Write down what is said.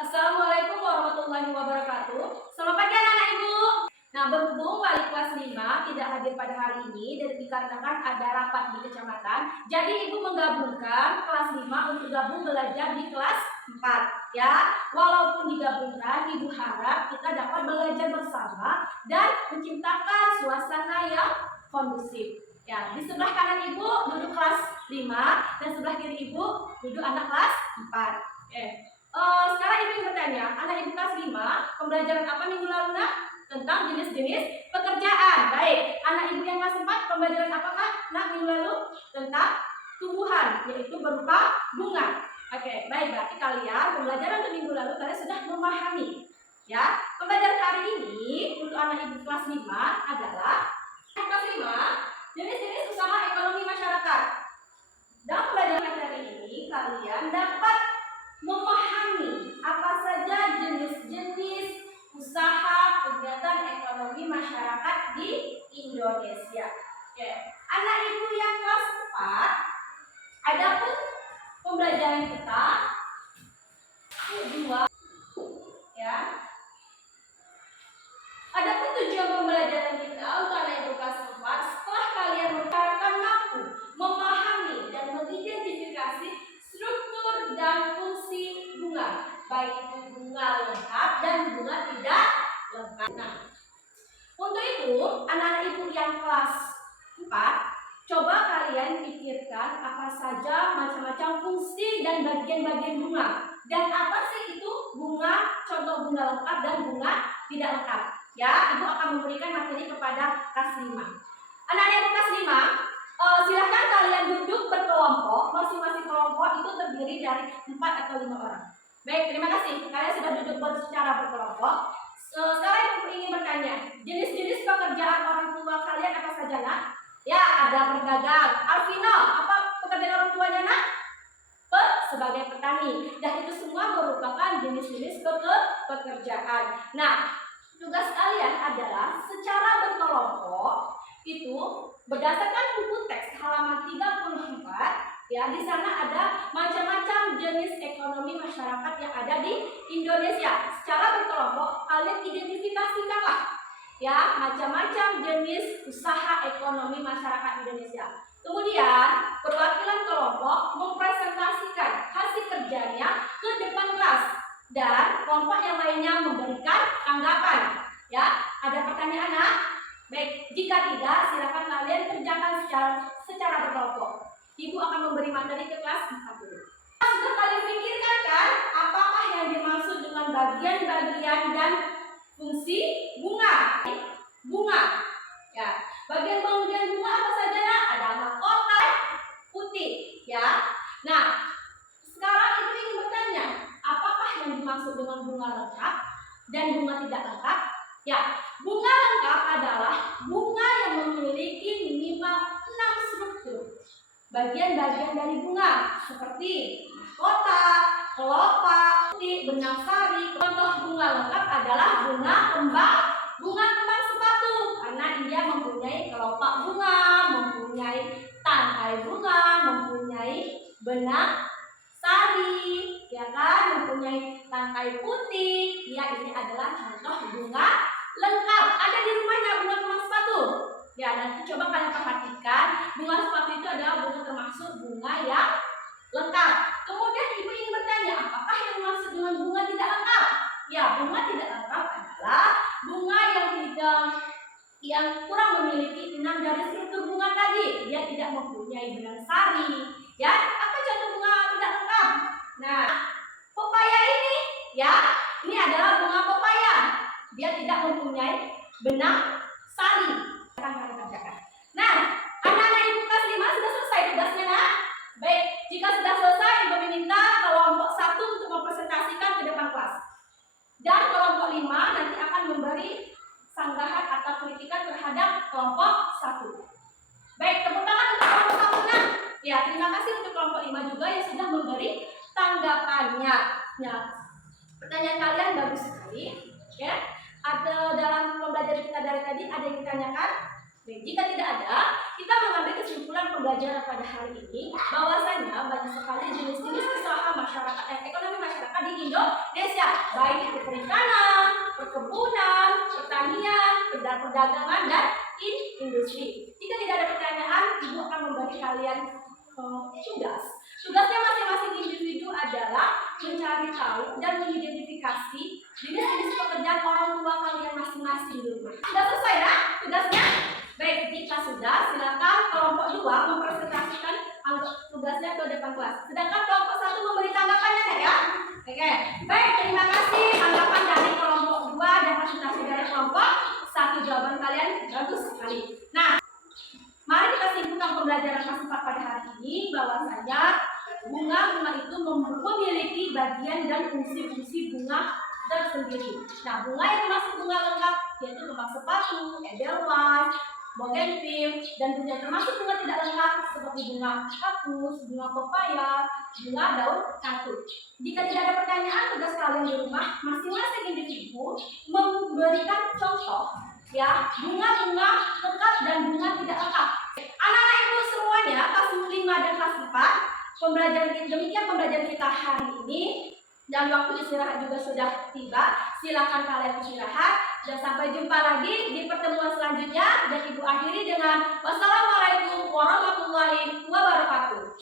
Assalamualaikum warahmatullahi wabarakatuh. Selamat pagi anak-anak ibu. Nah, berhubung wali kelas 5 tidak hadir pada hari ini dan dikarenakan ada rapat di kecamatan, jadi ibu menggabungkan kelas 5 untuk gabung belajar di kelas 4 ya. Walaupun digabungkan, ibu harap kita dapat belajar bersama dan menciptakan suasana yang kondusif. Ya, di sebelah kanan ibu duduk kelas 5 dan sebelah kiri ibu duduk anak kelas 4. Sekarang ibu ingin bertanya, anak ibu kelas 5, pembelajaran apa minggu lalu nak? Tentang jenis-jenis pekerjaan. Baik, anak ibu yang kelas 4, pembelajaran apakah nak minggu lalu? Tentang tumbuhan, yaitu berupa bunga. Oke, baik, berarti kalian pembelajaran untuk minggu lalu kalian sudah memahami. Ya, pembelajaran hari ini untuk anak ibu kelas 5 adalah kelas 5, jenis-jenis usaha ekonomi masyarakat. Dalam pembelajaran materi ini, kalian dapat memahami apa saja jenis-jenis usaha kegiatan ekonomi masyarakat di Indonesia. Oke. Anak ibu yang kelas 4, adapun pembelajaran kita kedua ya. Adapun tujuan pembelajaran kita untuk anak ibu kelas 4, setelah kalian akan mampu memahami dan mengidentifikasi struktur dan fungsi bunga, baik itu bunga lengkap dan bunga tidak lengkap. Nah, untuk itu anak-anak ibu yang kelas 4, coba kalian pikirkan apa saja macam-macam fungsi dan bagian-bagian bunga, dan apa sih itu bunga, contoh bunga lengkap dan bunga tidak lengkap. Ya, ibu akan memberikan materi kepada kelas 5. Anak-anak ibu kelas 5, silahkan kalian duduk berkelompok. Masing-masing kelompok itu terdiri dari 4 atau 5 orang. Baik, terima kasih. Kalian sudah duduk secara berkelompok. Sekarang ibu ingin bertanya, jenis-jenis pekerjaan orang tua kalian apa saja nak? Ya, ada berdagang. Alvino, apa pekerjaan orang tuanya nak? Sebagai petani. Dan itu semua merupakan jenis-jenis pekerjaan. Nah, tugas kalian adalah secara berkelompok itu berdasarkan buku teks halaman 34 ya, di sana ada macam-macam jenis ekonomi masyarakat yang ada di Indonesia. Secara berkelompok kalian identifikasikanlah ya macam-macam jenis usaha ekonomi masyarakat Indonesia. Kemudian perwakilan kelompok mempresentasikan hasil kerjanya ke depan kelas dan kelompok yang lainnya memberikan tanggapan. Ya, ada pertanyaan nak? Baik, jika tidak silakan kalian kerjakan secara berkelompok. Ibu akan memberi materi ke kelas 4 dulu. Sudah kalian pikirkan kan apakah yang dimaksud dengan bagian-bagian dan fungsi bunga? Bunga. Ya, bagian-bagian bunga apa saja nak? Ada mahkota putih, ya. Nah, sekarang ibu ingin bertanya, apakah yang dimaksud dengan bunga lengkap dan bunga tidak lengkap? Ya, bunga lengkap adalah bunga yang memiliki minimal 6 struktur. Bagian-bagian dari bunga seperti mahkota, kelopak, putih, benang sari. Contoh bunga lengkap adalah bunga kembang sepatu karena dia mempunyai kelopak bunga, mempunyai tangkai bunga, mempunyai benang sari, ya kan, mempunyai tangkai putih. Ya, ini adalah contoh bunga lengkap. Ada di rumahnya bunga kembang sepatu. Ya, nanti coba kalian perhatikan, bunga sepatu itu adalah bunga termasuk bunga yang lengkap. Kemudian ibu ingin bertanya, apakah yang dimaksud dengan bunga tidak lengkap? Ya, bunga tidak lengkap adalah bunga yang kurang memiliki 6 dari struktur bunga tadi. Dia tidak mempunyai benang sari. Ya, apa contoh bunga tidak lengkap? Nah, pepaya ini, ya, ini adalah bunga pepaya. Dia tidak mempunyai benang sari. Nah, anak-anak ibu kelas 5 sudah selesai tugasnya nak? Baik, jika sudah selesai ibu meminta kelompok 1 untuk mempresentasikan ke depan kelas. Dan kelompok 5 nanti akan memberi sanggahan atau kritikan terhadap kelompok 1. Baik, tepuk tangan untuk kelompok 1 nak. Ya, terima kasih untuk kelompok 5 juga yang sudah memberi tanggapannya. Ya, pertanyaan kalian bagus sekali. Ya, ada dalam pembelajaran kita dari tadi ada yang ditanyakan? Jika tidak ada, kita mengambil kesimpulan pembelajaran pada hari ini bahwasanya banyak sekali jenis-jenis usaha masyarakat ekonomi masyarakat di Indonesia, baik itu perikanan, perkebunan, pertanian, perdagangan, dan industri. Jika tidak ada pertanyaan, Ibu akan memberi kalian tugas. Tugasnya masing-masing individu adalah mencari tahu dan mengidentifikasi jenis-jenis pekerjaan orang tua kalian masing-masing di rumah. Sudah selesai ya tugasnya? Baik, jika sudah, silakan kelompok 2 mempresentasikan tugasnya ke depan kelas. Sedangkan kelompok 1 memberi tanggapannya ya. Oke, baik, terima kasih tanggapan dari kelompok 2 dan presentasi dari kelompok 1. Jawaban kalian bagus sekali. Nah, mari kita simpulkan pembelajaran kelas 4 pada hari ini bahwasanya bunga itu memiliki bagian dan fungsi-fungsi bunga tersendiri. Nah, bunga yang termasuk bunga lengkap yaitu kembang sepatu, edelweiss, bougainville, dan bunga termasuk bunga tidak lengkap seperti bunga kaktus, bunga pepaya, bunga daun kangkung. Jika tidak ada pertanyaan, tugas kalian di rumah masing-masing individu memberikan contoh ya bunga-bunga lengkap dan bunga tidak lengkap. Anak-anak ibu semuanya kelas 5 dan kelas 4, demikian pembelajaran kita hari ini. Dan waktu istirahat juga sudah tiba. Silakan kalian istirahat dan sampai jumpa lagi di pertemuan selanjutnya. Dan Ibu akhiri dengan wassalamualaikum warahmatullahi wabarakatuh.